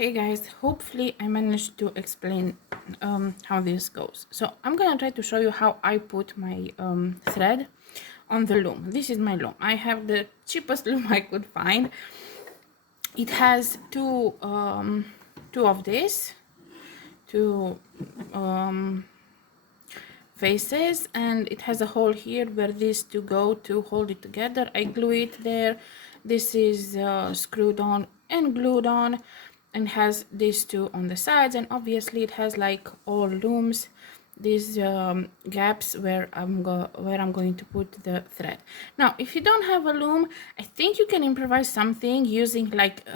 Hey guys, hopefully I managed to explain how this goes. So I'm gonna try to show you how I put my thread on the loom. This is my loom. I have the cheapest loom I could find. It has two of this, two faces, and it has a hole here where these two go to hold it together. I glue it there. This is screwed on and glued on, and has these two on the sides, and obviously it has, like all looms, these gaps where I'm going to put the thread. Now if you don't have a loom, I think you can improvise something using like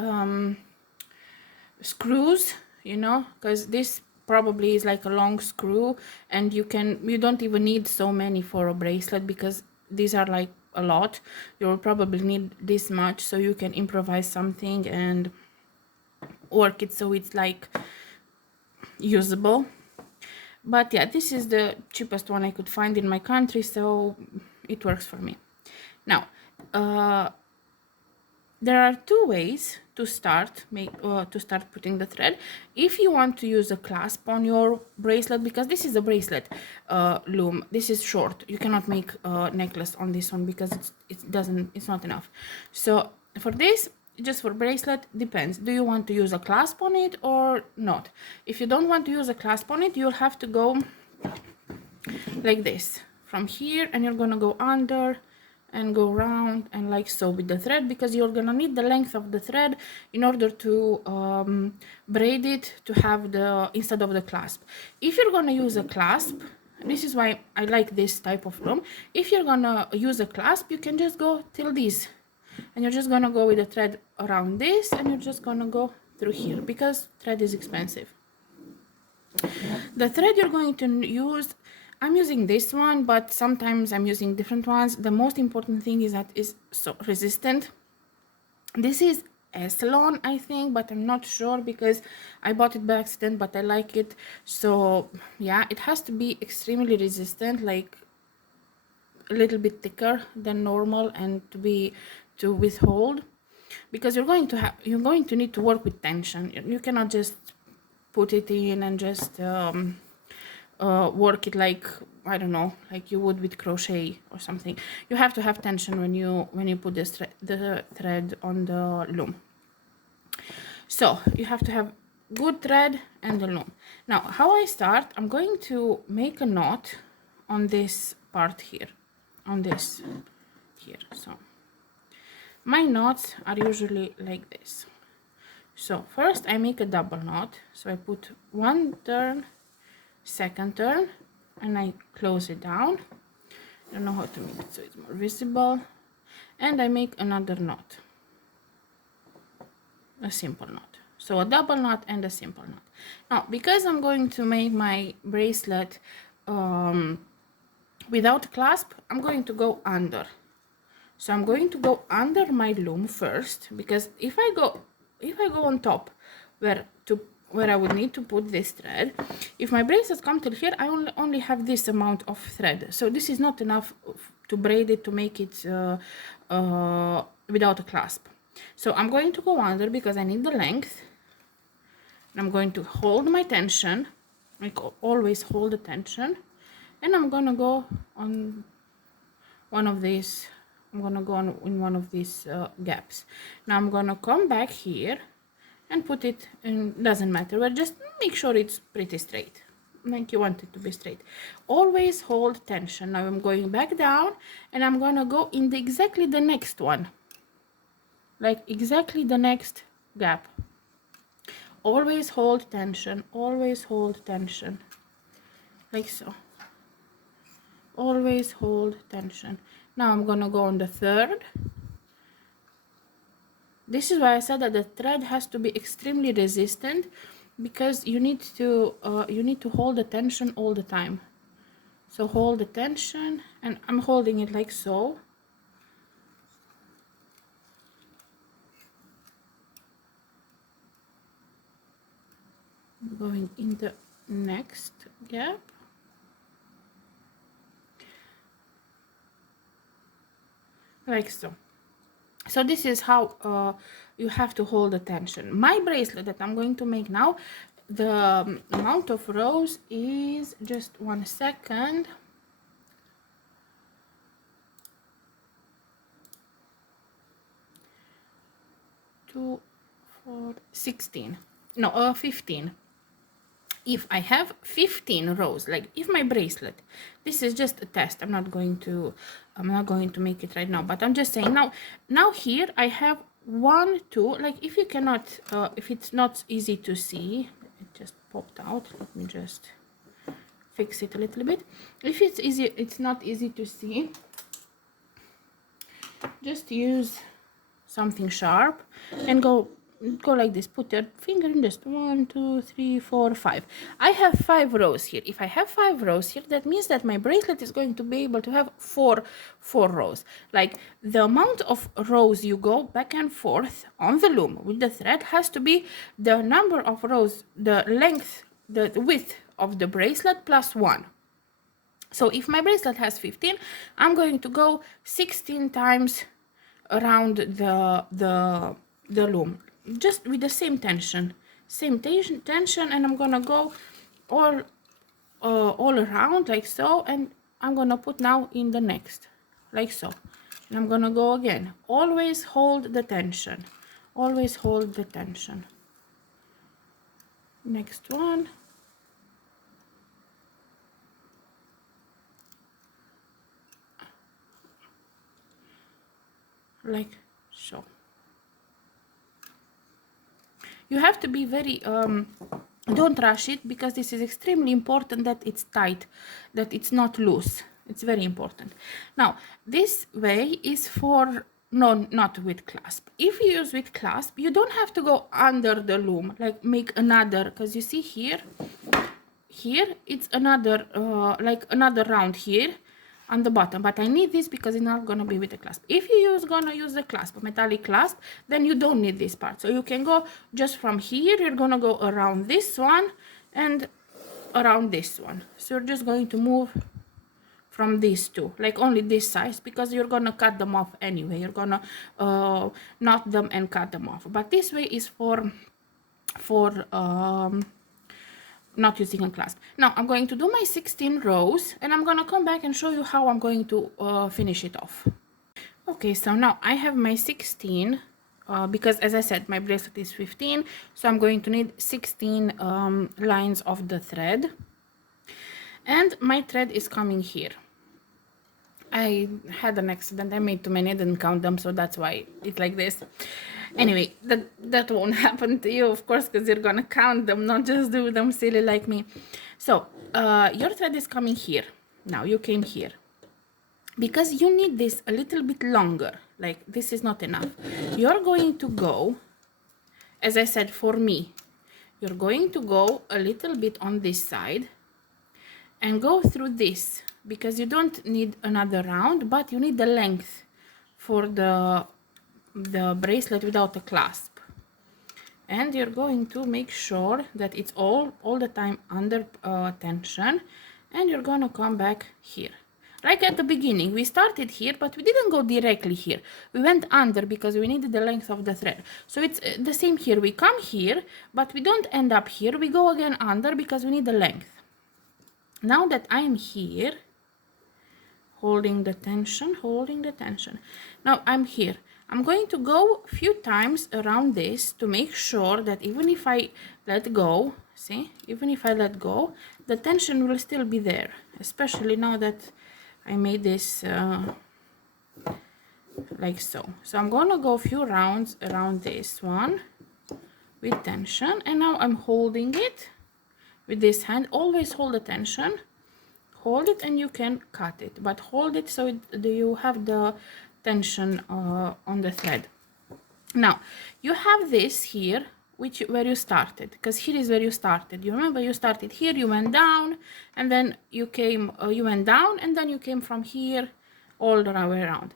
screws, you know, because this probably is like a long screw, and you don't even need so many for a bracelet because these are like a lot. You'll probably need this much, so you can improvise something and work it so it's like usable. But yeah, this is the cheapest one I could find in my country, so it works for me. Now there are two ways to start putting the thread. If you want to use a clasp on your bracelet, because this is a bracelet loom, this is short, you cannot make a necklace on this one because it's not enough. So for this, just for bracelet, depends, do you want to use a clasp on it or not? If you don't want to use a clasp on it, you'll have to go like this from here, and you're gonna go under and go around and like so with the thread, because you're gonna need the length of the thread in order to braid it to have the instead of the clasp. If you're gonna use a clasp, this is why I like this type of loom. If you're gonna use a clasp, you can just go till this, and you're just gonna go with the thread around this, and you're just gonna go through here because thread is expensive. The thread you're going to use, I'm using this one, but sometimes I'm using different ones. The most important thing is that it's so resistant. This is Essilon, I think, but I'm not sure because I bought it by accident, but I like it. So yeah, it has to be extremely resistant, like a little bit thicker than normal, and to withhold, because you're going to need to work with tension. You cannot just put it in and just work it like, I don't know, like you would with crochet or something. You have to have tension when you put the thread on the loom. So you have to have good thread and the loom. Now how I start, I'm going to make a knot on this part here, on this here. So my knots are usually like this. So first I make a double knot, so I put one turn, second turn, and I close it down. I don't know how to make it so it's more visible, and I make another knot, a simple knot. So a double knot and a simple knot. Now because I'm going to make my bracelet without clasp, I'm going to go under. So I'm going to go under my loom first, because if I go on top where I would need to put this thread, if my bracelets come till here, I only have this amount of thread, so this is not enough to braid it, to make it without a clasp. So I'm going to go under because I need the length. I'm going to hold my tension, like always hold the tension, and I'm gonna go on one of these. I'm gonna go on in one of these gaps. Now I'm gonna come back here and put it in, doesn't matter, but just make sure it's pretty straight, like you want it to be straight. Always hold tension. Now I'm going back down, and I'm gonna go in exactly the next one, like exactly the next gap. Always hold tension, always hold tension, like so. Always hold tension. Now I'm gonna go on the third. This is why I said that the thread has to be extremely resistant, because you need to hold the tension all the time. So hold the tension, and I'm holding it like so. I'm going in the next gap. Like so. So this is how you have to hold the tension. My bracelet that I'm going to make now, the amount of rows is, just 1 second, 2, 4, 16, no, 15. If I have 15 rows, like if my bracelet, this is just a test, I'm not going to make it right now, but I'm just saying now here I have 1, 2, like if you cannot, if it's not easy to see, it just popped out, let me just fix it a little bit. If it's not easy to see, just use something sharp and go like this. Put your finger in just 1, 2, 3, 4, 5. I have 5 rows here. If I have 5 rows here, that means that my bracelet is going to be able to have four rows. Like the amount of rows you go back and forth on the loom with the thread has to be the number of rows, the length, the width of the bracelet plus 1. So if my bracelet has 15, I'm going to go 16 times around the loom, just with the same tension, and I'm gonna go all around like so, and I'm gonna put now in the next, like so, and I'm gonna go again. Always hold the tension, always hold the tension. Next one. Like so. You have to be very don't rush it, because this is extremely important that it's tight, that it's not loose. It's very important. Now this way is for not with clasp. If you use with clasp, you don't have to go under the loom, like make another, because you see here it's another like another round here on the bottom, but I need this because it's not gonna be with the clasp. If you gonna use the clasp, metallic clasp, then you don't need this part. So you can go just from here, you're gonna go around this one and around this one. So you're just going to move from these two, like only this size, because you're gonna cut them off anyway. You're gonna knot them and cut them off. But this way is for not using a clasp. Now I'm going to do my 16 rows, and I'm gonna come back and show you how I'm going to finish it off. Okay, so now I have my 16 because, as I said, my bracelet is 15, so I'm going to need 16 lines of the thread, and my thread is coming here. I had an accident, I made too many, I didn't count them, so that's why it's like this. Anyway, that won't happen to you, of course, because you're gonna count them, not just do them silly like me. So your thread is coming here. Now you came here, because you need this a little bit longer, like this is not enough. You're going to go, as I said, for me, you're going to go a little bit on this side and go through this, because you don't need another round, but you need the length for the bracelet without a clasp. And you're going to make sure that it's all the time under tension, and you're gonna come back here. Like at the beginning, we started here, but we didn't go directly here. We went under because we needed the length of the thread. So it's the same here. We come here, but we don't end up here. We go again under because we need the length. Now that I'm here, holding the tension, now I'm here. I'm going to go a few times around this to make sure that even if I let go, see, even if I let go, the tension will still be there, especially now that I made this like so. So I'm gonna go a few rounds around this one with tension, and now I'm holding it with this hand. Always hold the tension, hold it, and you can cut it, but hold it so you have the tension on the thread. Now you have this here, where you started, because here is where you started. You remember you started here, you went down, and then you came, you went down, and then you came from here all the way around.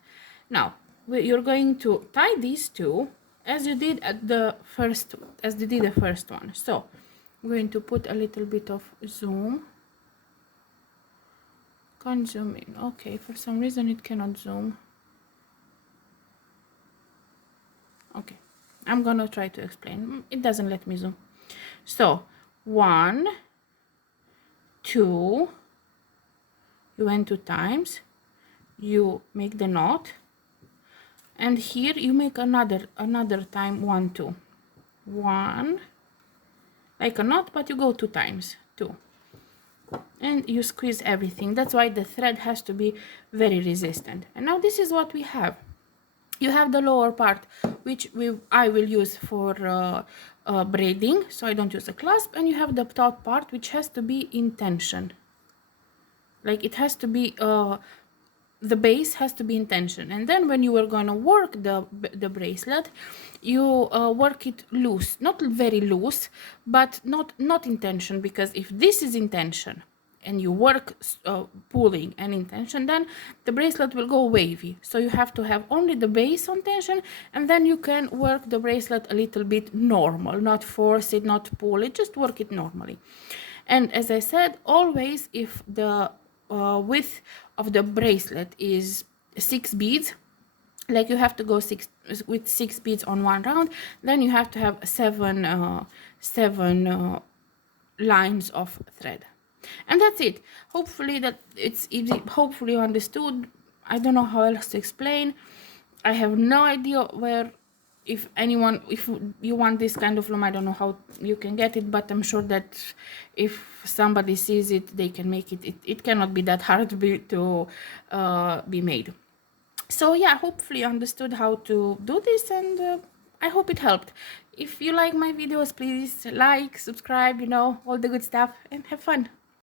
Now you're going to tie these two as you did the first one. So I'm going to put a little bit of zoom. Can't zoom in. Okay, for some reason it cannot zoom. I'm gonna try to explain. It doesn't let me zoom. So 1, 2, you went 2 times, you make the knot, and here you make another time 1, 2, 1, like a knot, but you go 2 times, 2, and you squeeze everything. That's why the thread has to be very resistant. And now this is what we have. You have the lower part, which I will use for braiding, so I don't use a clasp, and you have the top part, which has to be in tension. Like it has to be the base has to be in tension, and then when you are going to work the bracelet, you work it loose, not very loose, but not in tension, because if this is in tension and you work pulling and in tension, then the bracelet will go wavy. So you have to have only the base on tension, and then you can work the bracelet a little bit normal, not force it, not pull it, just work it normally. And as I said, always if the width of the bracelet is 6 beads, like you have to go 6 beads on one round, then you have to have seven lines of thread. And that's it. Hopefully that it's easy, hopefully you understood. I don't know how else to explain. I have no idea where, if you want this kind of loom, I don't know how you can get it, but I'm sure that if somebody sees it, they can make it. It cannot be that hard to be made. So yeah, hopefully you understood how to do this, and I hope it helped. If you like my videos, please like, subscribe, all the good stuff, and have fun.